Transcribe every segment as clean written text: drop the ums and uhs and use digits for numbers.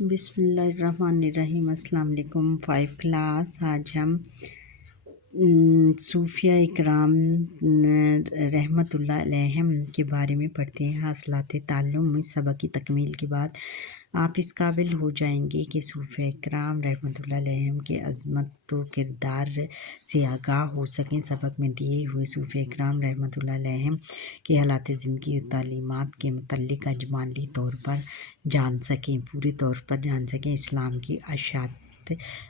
بسم اللہ الرحمن الرحیم۔ السلام علیکم 5 کلاس۔ آج ہم صوفیہ اکرام رحمۃ اللہ علیہم کے بارے میں پڑھتے ہیں۔ حاصلات تعلم میں سبق کی تکمیل کے بعد آپ اس قابل ہو جائیں گے کہ صوفیہ اکرام رحمۃ اللہ علیہم کے عظمت و کردار سے آگاہ ہو سکیں۔ سبق میں دیے ہوئے صوفیہ اکرام رحمۃ اللہ علیہم کے حالات زندگی و تعلیمات کے متعلق اجمالی طور پر جان سکیں، پوری طور پر جان سکیں۔ اسلام کی اشاعت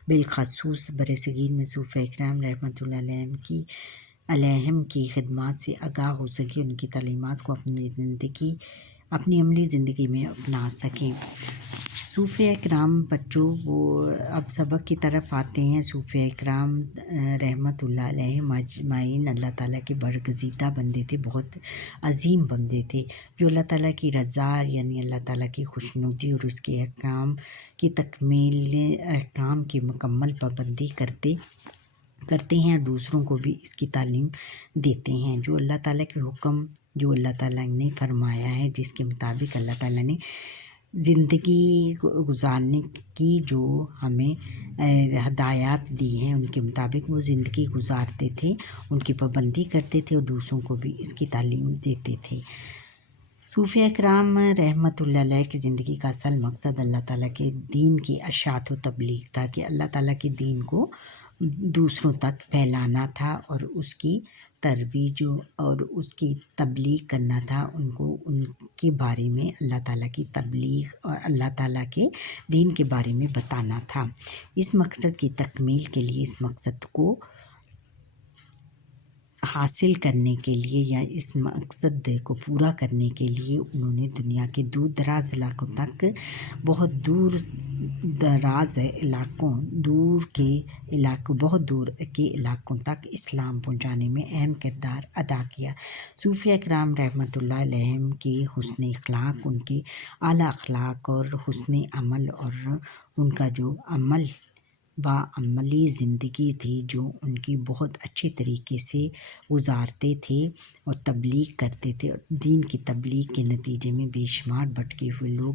بالخصوص برصغیر میں صوفیہ اکرام رحمۃ اللہ علیہم کی خدمات سے آگاہ ہو سکیں، ان کی تعلیمات کو اپنی عملی زندگی میں اپنا سکیں۔ صوفیہ اکرام بچوں وہ اب سبق کی طرف آتے ہیں۔ صوفیہ اکرام رحمۃ اللہ علیہم اجمعین اللہ تعالیٰ کے برگزیدہ بندے تھے، بہت عظیم بندے تھے، جو اللہ تعالیٰ کی رضا یعنی اللہ تعالیٰ کی خوشنودی اور اس کے احکام کی مکمل پابندی کرتے ہیں اور دوسروں کو بھی اس کی تعلیم دیتے ہیں۔ جو اللہ تعالیٰ کے حکم، جو اللہ تعالیٰ نے فرمایا ہے، جس کے مطابق اللہ تعالیٰ نے زندگی گزارنے کی جو ہمیں ہدایات دی ہیں، ان کے مطابق وہ زندگی گزارتے تھے، ان کی پابندی کرتے تھے اور دوسروں کو بھی اس کی تعلیم دیتے تھے۔ صوفیہ اکرام رحمۃ اللہ علیہ کی زندگی کا اصل مقصد اللہ تعالیٰ کے دین کی اشاعت و تبلیغ تھا، کہ اللہ تعالیٰ کے دین کو دوسروں تک پھیلانا تھا اور اس کی ترویج اور اس کی تبلیغ کرنا تھا، ان کے بارے میں اللہ تعالیٰ کی تبلیغ اور اللہ تعالیٰ کے دین کے بارے میں بتانا تھا۔ اس مقصد کی تکمیل کے لیے، اس مقصد کو حاصل کرنے کے لیے یا اس مقصد کو پورا کرنے کے لیے انہوں نے دنیا کے دور دراز علاقوں تک، بہت دور کے علاقوں تک اسلام پہنچانے میں اہم کردار ادا کیا۔ صوفیہ اکرام رحمۃ اللہ علیہم کی حسن اخلاق، ان کے اعلیٰ اخلاق اور حسن عمل اور ان کا جو عملی زندگی تھی، جو ان کی بہت اچھے طریقے سے گزارتے تھے اور تبلیغ کرتے تھے، اور دین کی تبلیغ کے نتیجے میں بے شمار بھٹکے ہوئے لوگ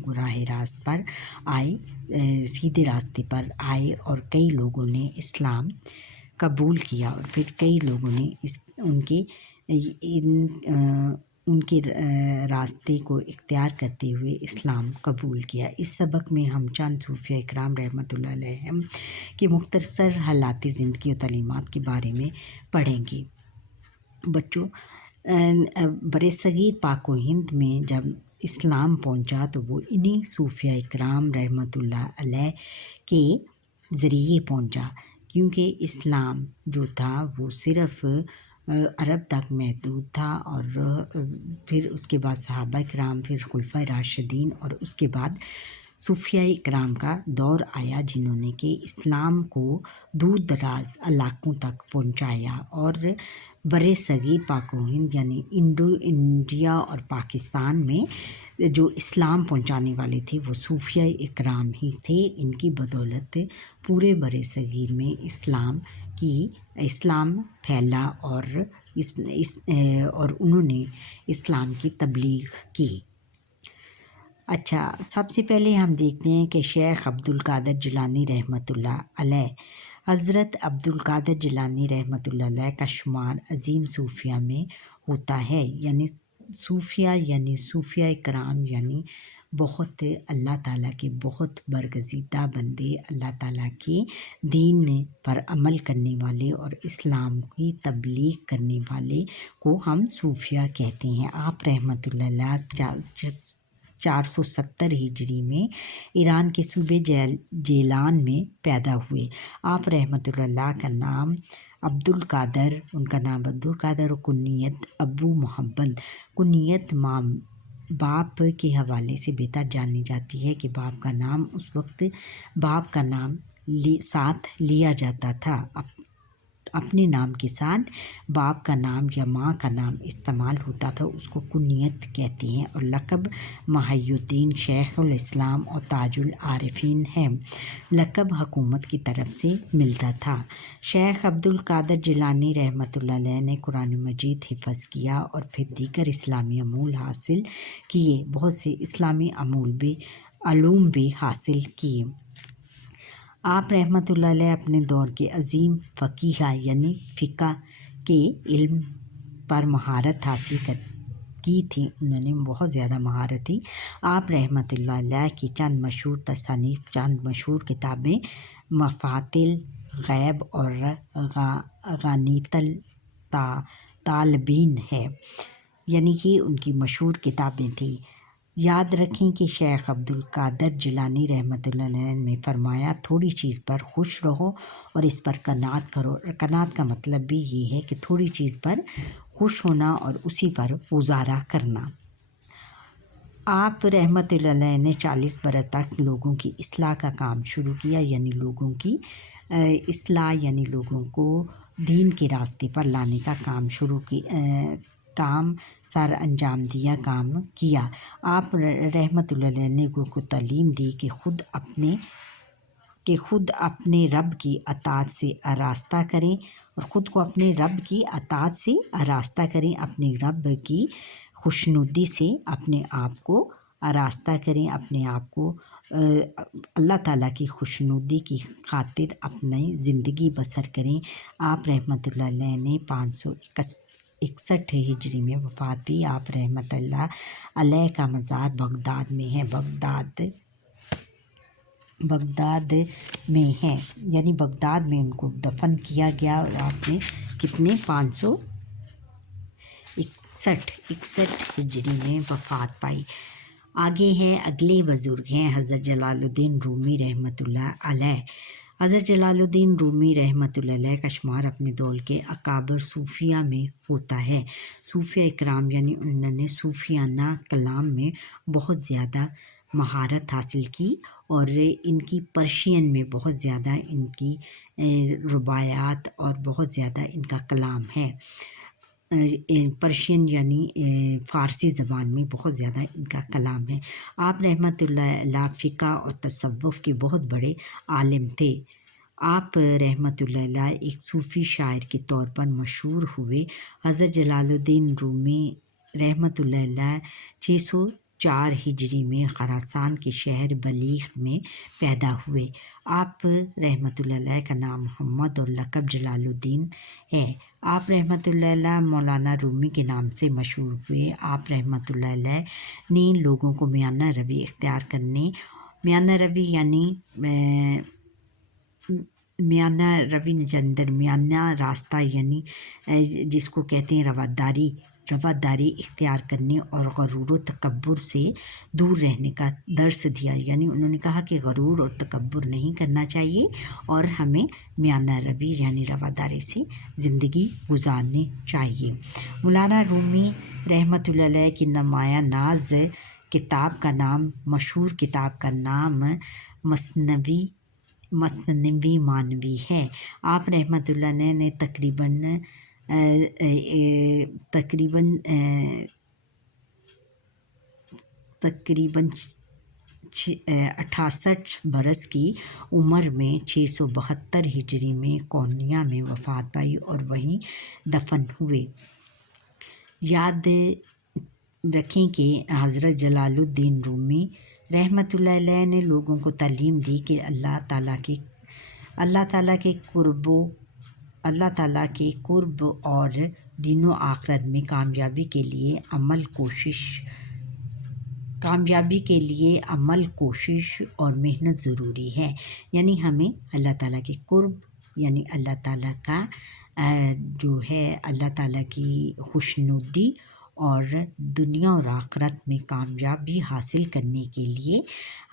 سیدھے راستے پر آئے اور کئی لوگوں نے اسلام قبول کیا، اور پھر کئی لوگوں نے ان کے راستے کو اختیار کرتے ہوئے اسلام قبول کیا۔ اس سبق میں ہم چند صوفیہ اکرام رحمۃ اللہ علیہم کے مختصر حالات زندگی و تعلیمات کے بارے میں پڑھیں گے۔ بچوں، برصغیر پاک و ہند میں جب اسلام پہنچا تو وہ انہی صوفیہ اکرام رحمۃ اللہ علیہ کے ذریعے پہنچا، کیونکہ اسلام جو تھا وہ صرف عرب تک محدود تھا، اور پھر اس کے بعد صحابہ اکرام، پھر خلفائے راشدین، اور اس کے بعد صوفیہ اکرام کا دور آیا، جنہوں نے کہ اسلام کو دور دراز علاقوں تک پہنچایا، اور برصغیر پاک و ہند یعنی انڈیا اور پاکستان میں جو اسلام پہنچانے والے تھے وہ صوفیہ اکرام ہی تھے۔ ان کی بدولت پورے برصغیر میں اسلام پھیلا اور انہوں نے اسلام کی تبلیغ کی۔ اچھا، سب سے پہلے ہم دیکھتے ہیں کہ شیخ عبد القادر جیلانی رحمۃ اللہ علیہ، حضرت عبد القادر جیلانی رحمۃ اللہ علیہ کا شمار عظیم صوفیہ میں ہوتا ہے، یعنی صوفیہ اکرام یعنی بہت اللہ تعالیٰ کے بہت برگزیدہ بندے، اللہ تعالیٰ کے دین پر عمل کرنے والے اور اسلام کی تبلیغ کرنے والے کو ہم صوفیہ کہتے ہیں۔ آپ رحمۃ اللہ علیہ 470 ہجری میں ایران کے صوبے جیلان میں پیدا ہوئے۔ آپ رحمۃ اللہ کا نام عبد القادر اور کنیت ابو محمد، کنیت ماں باپ کے حوالے سے بہتر جانی جاتی ہے کہ باپ کا نام اس وقت باپ کا نام ساتھ لیا جاتا تھا، اپنے نام کے ساتھ باپ کا نام یا ماں کا نام استعمال ہوتا تھا، اس کو کنیت کہتے ہیں، اور لقب محی الدین، شیخ الاسلام اور تاج العارفین ہے، لقب حکومت کی طرف سے ملتا تھا۔ شیخ عبد القادر جیلانی رحمۃ اللہ علیہ نے قرآن مجید حفظ کیا اور پھر دیگر اسلامی علوم حاصل کیے۔ بہت سے اسلامی علوم بھی علوم بھی حاصل کیے۔ آپ رحمۃ اللہ علیہ اپنے دور کے عظیم فقیہ یعنی فقہ کے علم پر مہارت حاصل کی تھی، انہوں نے بہت زیادہ مہارت تھی۔ آپ رحمۃ اللہ علیہ کی چند مشہور تصانیف، چند مشہور کتابیں مفاتح الغیب اور غنیۃ الطالبین ہے، یعنی کہ ان کی مشہور کتابیں تھیں۔ یاد رکھیں کہ شیخ عبد القادر جیلانی رحمۃ اللہ علیہ نے فرمایا، تھوڑی چیز پر خوش رہو اور اس پر قناعت کرو۔ قناعت کا مطلب بھی یہ ہے کہ تھوڑی چیز پر خوش ہونا اور اسی پر گزارا کرنا۔ آپ رحمۃ اللہ علیہ نے 40 برس تک لوگوں کی اصلاح کا کام شروع کیا، یعنی لوگوں کی اصلاح یعنی لوگوں کو دین کے راستے پر لانے کا کام سر انجام کیا۔ آپ رحمۃ اللہ علیہ نے لوگوں کو تعلیم دی کہ خود اپنے رب کی اطاعت سے آراستہ کریں اور خود کو اپنے رب کی اطاعت سے آراستہ کریں، اپنے رب کی خوشنودی سے اپنے آپ کو آراستہ کریں، اپنے آپ کو اللہ تعالیٰ کی خوشنودی کی خاطر اپنی زندگی بسر کریں۔ آپ رحمۃ اللہ علیہ نے 561 ہجری میں وفات بھی۔ آپ رحمۃ اللہ علیہ کا مزار بغداد میں ہے، بغداد میں ہے، یعنی بغداد میں ان کو دفن کیا گیا، اور آپ نے کتنے 561 ہجری میں وفات پائی۔ آگے ہیں اگلے بزرگ ہیں حضرت جلال الدین رومی رحمۃ اللہ علیہ۔ حضرت جلال الدین رومی رحمۃ اللہ علیہ کا شمار اپنے دور کے اکابر صوفیہ میں ہوتا ہے۔ صوفیہ اکرام یعنی انہوں نے صوفیانہ کلام میں بہت زیادہ مہارت حاصل کی، اور ان کی پرشین میں بہت زیادہ ان کی رباعیات اور بہت زیادہ ان کا کلام ہے۔ پرشین یعنی فارسی زبان میں بہت زیادہ ان کا کلام ہے۔ آپ رحمۃ اللہ علیہ فقہ اور تصوف کے بہت بڑے عالم تھے۔ آپ رحمۃ اللہ علیہ ایک صوفی شاعر کے طور پر مشہور ہوئے۔ حضرت جلال الدین رومی رحمۃ اللہ علیہ 604 ہجری میں خراسان کے شہر بلیغ میں پیدا ہوئے۔ آپ رحمۃ اللہ علیہ کا نام محمد اور لقب جلال الدین ہے۔ آپ رحمۃ اللہ علیہ مولانا رومی کے نام سے مشہور ہوئے۔ آپ رحمۃ اللہ علیہ نے لوگوں کو میانہ روی اختیار کرنے، میانہ روی یعنی میانہ روی درمیانہ راستہ، یعنی جس کو کہتے ہیں رواداری اختیار کرنے اور غرور و تکبر سے دور رہنے کا درس دیا، یعنی انہوں نے کہا کہ غرور اور تکبر نہیں کرنا چاہیے اور ہمیں میانہ روی یعنی رواداری سے زندگی گزارنی چاہیے۔ مولانا رومی رحمۃ اللہ علیہ کی نمایاں ناز کتاب کا نام، مشہور کتاب کا نام مثنوی مانوی ہے۔ آپ رحمۃ اللہ علیہ نے تقریباً 68 برس کی عمر میں 672 ہجری میں کونیا میں وفات پائی اور وہیں دفن ہوئے۔ یاد رکھیں کہ حضرت جلال الدین رومی رحمۃ اللہ علیہ نے لوگوں کو تعلیم دی کہ اللہ تعالیٰ کے قرب اور دین و آخرت میں کامیابی کے لیے عمل، کوشش اور محنت ضروری ہے، یعنی ہمیں اللہ تعالیٰ کے قرب یعنی اللہ تعالیٰ کا جو ہے اللہ تعالیٰ کی خوشنودی اور دنیا اور آخرت میں کامیابی حاصل کرنے کے لیے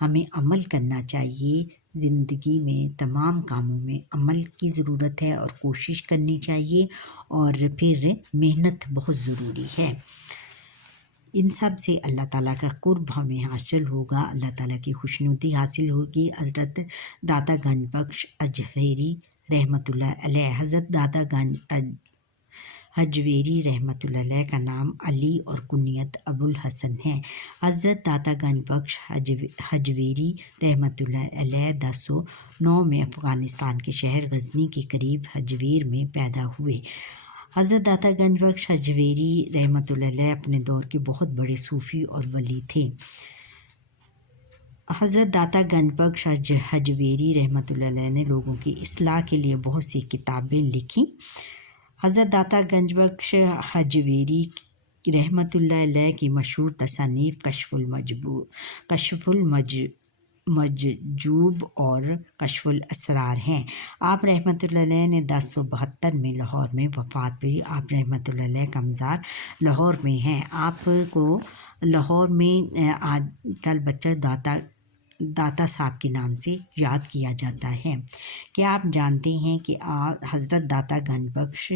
ہمیں عمل کرنا چاہیے۔ زندگی میں تمام کاموں میں عمل کی ضرورت ہے اور کوشش کرنی چاہیے، اور پھر محنت بہت ضروری ہے۔ ان سب سے اللہ تعالیٰ کا قرب ہمیں حاصل ہوگا، اللہ تعالیٰ کی خوشنودی حاصل ہوگی۔ حضرت داتا گنج بخش حجویری رحمۃ اللہ علیہ، حضرت داتا گنج حجویری رحمۃ اللہ علیہ کا نام علی اور کنیت ابو الحسن ہے۔ حضرت داتا گنج بخش حجویری رحمۃ اللہ علیہ 1009 میں افغانستان کے شہر غزنی کے قریب حجویر میں پیدا ہوئے۔ حضرت داتا گنج بخش حجویری رحمۃ اللہ علیہ اپنے دور کے بہت بڑے صوفی اور ولی تھے۔ حضرت داتا گنج بخش حجویری رحمۃ اللہ علیہ نے لوگوں کی اصلاح کے لیے بہت سی کتابیں لکھیں۔ حضرت داتا گنج بخش حجویری رحمۃ اللہ علیہ کی مشہور تصانیف کشف المجوب اور کشف الاسرار ہیں۔ آپ رحمۃ اللہ علیہ نے 1072 میں لاہور میں وفات ہوئی۔ آپ رحمۃ اللہ علیہ کا مزار لاہور میں ہے۔ آپ کو لاہور میں آج کل بچہ داتا صاحب کے نام سے یاد کیا جاتا ہے۔ کیا آپ جانتے ہیں کہ حضرت داتا گنج بخش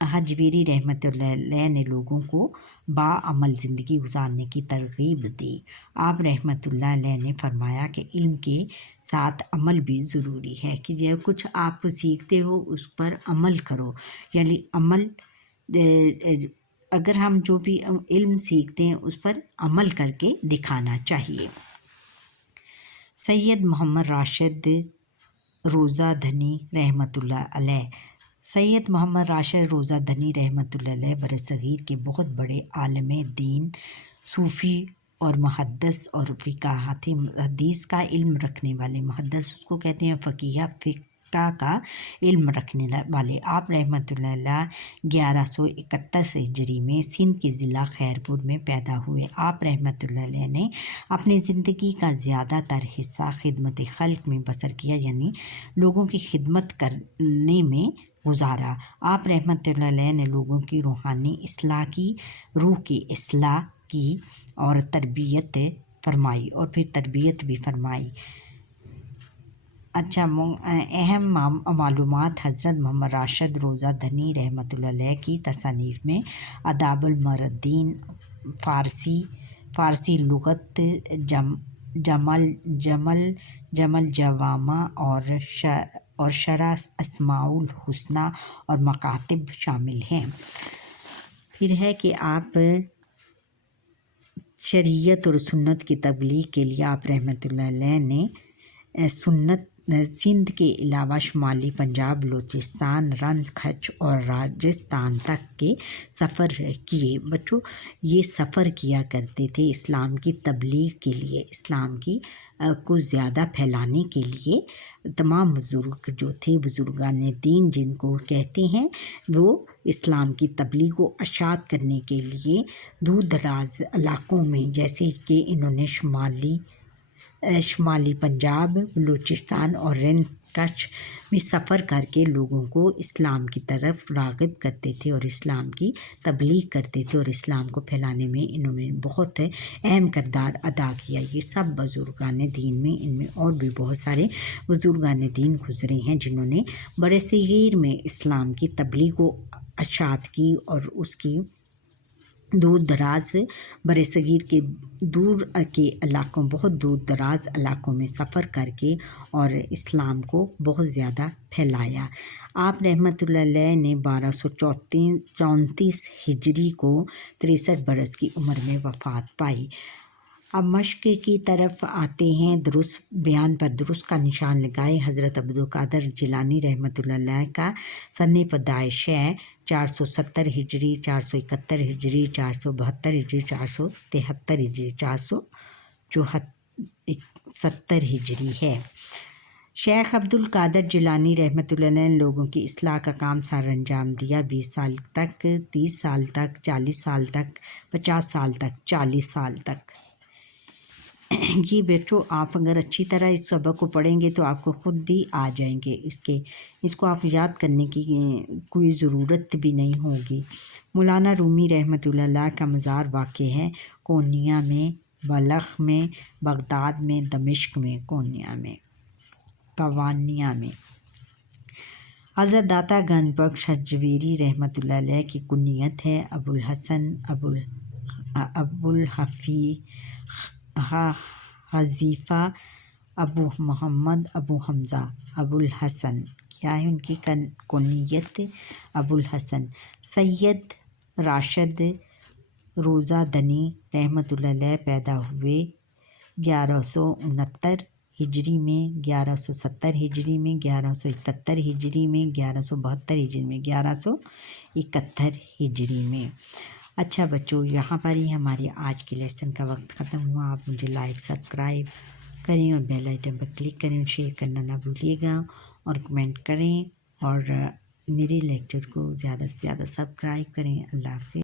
حجویری رحمۃ اللہ علیہ نے لوگوں کو باعمل زندگی گزارنے کی ترغیب دی۔ آپ رحمۃ اللہ علیہ نے فرمایا کہ علم کے ساتھ عمل بھی ضروری ہے، کہ جو کچھ آپ سیکھتے ہو اس پر عمل کرو، یعنی عمل اگر ہم جو بھی علم سیکھتے ہیں اس پر عمل کر کے دکھانا چاہیے۔ سید محمد راشد روزہ دھنی رحمۃ اللہ علیہ۔ سید محمد راشد روزہ دھنی رحمۃ اللہ علیہ برصغیر کے بہت بڑے عالم دین، صوفی اور محدث اور فقاہت حدیث کا علم رکھنے والے، محدث اس کو کہتے ہیں، فقیہ فقہ کا علم رکھنے والے۔ آپ رحمۃ اللہ علیہ 1131 ہجری میں سندھ کے ضلع خیرپور میں پیدا ہوئے۔ آپ رحمۃ اللہ علیہ نے اپنی زندگی کا زیادہ تر حصہ خدمت خلق میں بسر کیا، یعنی لوگوں کی خدمت کرنے میں گزارا۔ آپ رحمۃ اللہ علیہ نے لوگوں کی روحانی اصلاح کی، روح کی اصلاح کی اور تربیت فرمائی، اور پھر تربیت بھی فرمائی۔ اہم معلومات حضرت محمد راشد روزہ دھنی رحمۃ اللہ علیہ کی تصانیف میں آداب المردین، فارسی لغت، جمل جوامع اور شرح اسماء الحسنی اور مکاتب شامل ہیں۔ پھر ہے کہ آپ شریعت اور سنت کی تبلیغ کے لیے آپ رحمۃ اللہ علیہ نے سندھ کے علاوہ شمالی پنجاب، بلوچستان، رند کچھ اور راجستھان تک کے سفر کیے۔ بچوں یہ سفر کیا کرتے تھے اسلام کی تبلیغ کے لیے، اسلام کی کو زیادہ پھیلانے کے لیے۔ تمام بزرگ جو تھے، بزرگان دین جن کو کہتے ہیں، وہ اسلام کی تبلیغ و اشاعت کرنے کے لیے دور دراز علاقوں میں، جیسے کہ انہوں نے شمالی پنجاب، بلوچستان اور رند کچھ میں سفر کر کے لوگوں کو اسلام کی طرف راغب کرتے تھے اور اسلام کی تبلیغ کرتے تھے، اور اسلام کو پھیلانے میں انہوں نے بہت اہم کردار ادا کیا۔ یہ سب بزرگان دین میں، ان میں اور بھی بہت سارے بزرگان دین گزرے ہیں جنہوں نے برصغیر میں اسلام کی تبلیغ و اشاعت کی، اور اس کی دور دراز برصغیر کے بہت دور دراز علاقوں میں سفر کر کے اور اسلام کو بہت زیادہ پھیلایا۔ آپ رحمۃ اللہ علیہ نے 1234 ہجری کو 63 برس کی عمر میں وفات پائی۔ اب مشق کی طرف آتے ہیں۔ درست بیان پر درست کا نشان لگائے۔ حضرت عبدالقادر جیلانی رحمۃ اللہ علیہ کا سن پیدائش ہے 470 ہجری، 471 ہجری، 472 ہجری، 473 ہجری، 470 ہجری ہے۔ شیخ عبدالقادر جیلانی رحمۃ اللہ علیہ نے لوگوں کی اصلاح کا کام سر انجام دیا۔ 20 سال تک، 30 سال تک، 40 سال تک، 50 سال تک، 40 سال تک۔ یہ بیٹو آپ اگر اچھی طرح اس سبق کو پڑھیں گے تو آپ کو خود ہی آ جائیں گے، اس کو آپ یاد کرنے کی کوئی ضرورت بھی نہیں ہوگی۔ مولانا رومی رحمۃ اللہ علیہ کا مزار واقع ہے کونیا میں، بلخ میں، بغداد میں، دمشق میں، قوانیہ میں۔ حضرت داتا گنج بخش حجویری رحمۃ اللہ علیہ کی کنیت ہے ابوالحسن، حذیفہ، ابو محمد، ابو حمزہ، ابوالحسن۔ کیا ہے ان کی کنیت؟ ابوالحسن۔ سید راشد روزہ دھنی رحمۃ اللہ علیہ پیدا ہوئے 1169 ہجری میں، 1170 ہجری میں، 1171 ہجری میں، 1172 ہجری میں، 1171 ہجری میں۔ اچھا بچوں، یہاں پر ہی ہمارے آج کے لیسن کا وقت ختم ہوا. آپ مجھے لائک سبسکرائب کریں اور بیل آئٹن پر کلک کریں اور شیئر کرنا نہ بھولیے گا اور کمنٹ کریں اور میرے لیکچر کو زیادہ سے زیادہ سبسکرائب کریں. اللہ حافظ.